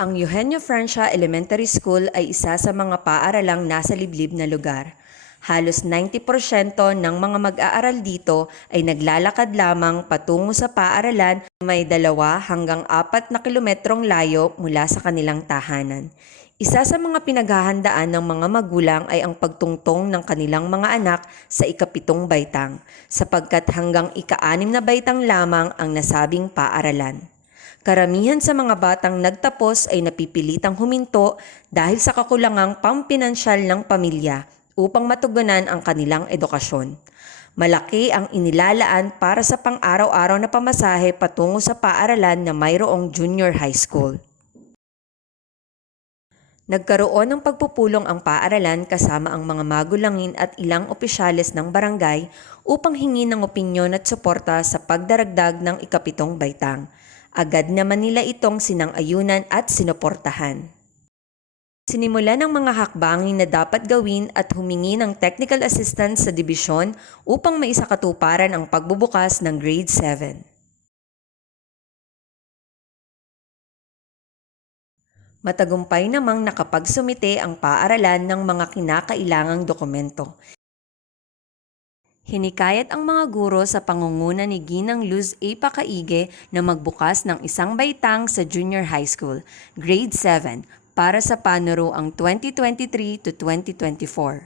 Ang Eugenio Francia Elementary School ay isa sa mga paaralang nasa liblib na lugar. Halos 90% ng mga mag-aaral dito ay naglalakad lamang patungo sa paaralan na may 2 hanggang 4 na kilometrong layo mula sa kanilang tahanan. Isa sa mga pinaghahandaan ng mga magulang ay ang pagtungtong ng kanilang mga anak sa ika-7 baitang, sapagkat hanggang ika-6 na baitang lamang ang nasabing paaralan. Karamihan sa mga batang nagtapos ay napipilitang huminto dahil sa kakulangang pampinansyal ng pamilya upang matugunan ang kanilang edukasyon. Malaki ang inilalaan para sa pang-araw-araw na pamasahe patungo sa paaralan na mayroong junior high school. Nagkaroon ng pagpupulong ang paaralan kasama ang mga magulangin at ilang opisyales ng barangay upang hingi ng opinyon at suporta sa pagdaragdag ng ika-7 baitang. Agad naman nila itong sinang-ayunan at sinuportahan. Sinimula ng mga hakbangin na dapat gawin at humingi ng technical assistance sa dibisyon upang maisakatuparan ang pagbubukas ng grade 7. Matagumpay namang nakapagsumite ang paaralan ng mga kinakailangang dokumento. Hinikayat ang mga guro sa pangunguna ni Ginang Luz A. Pacaige na magbukas ng isang baitang sa junior high school, grade 7, para sa panuruang 2023 to 2024.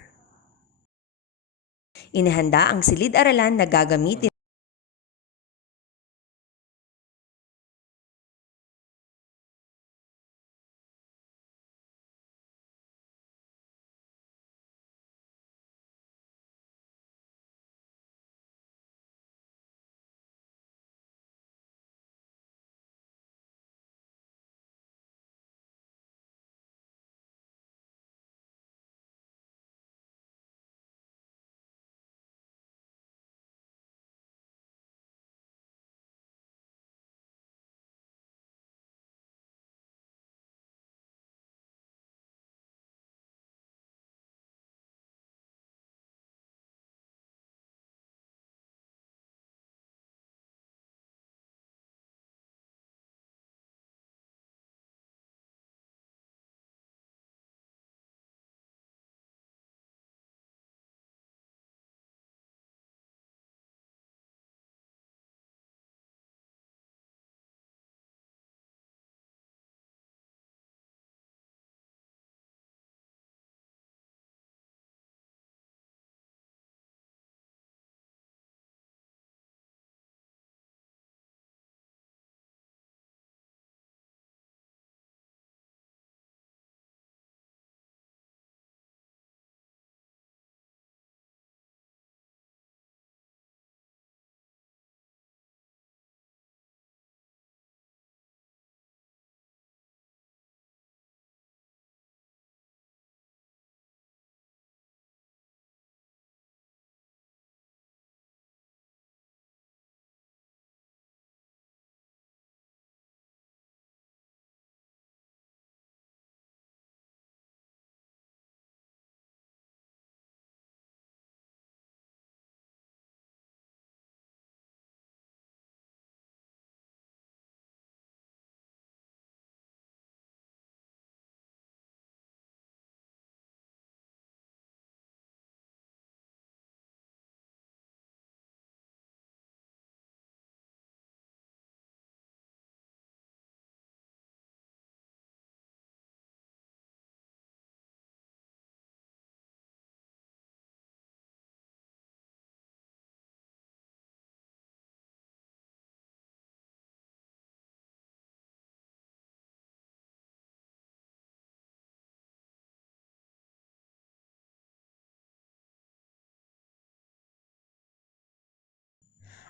Inihanda ang silid-aralan na gagamitin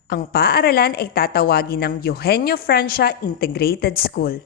ang paaralan ay tatawagin ng Eugenio Francia Integrated School.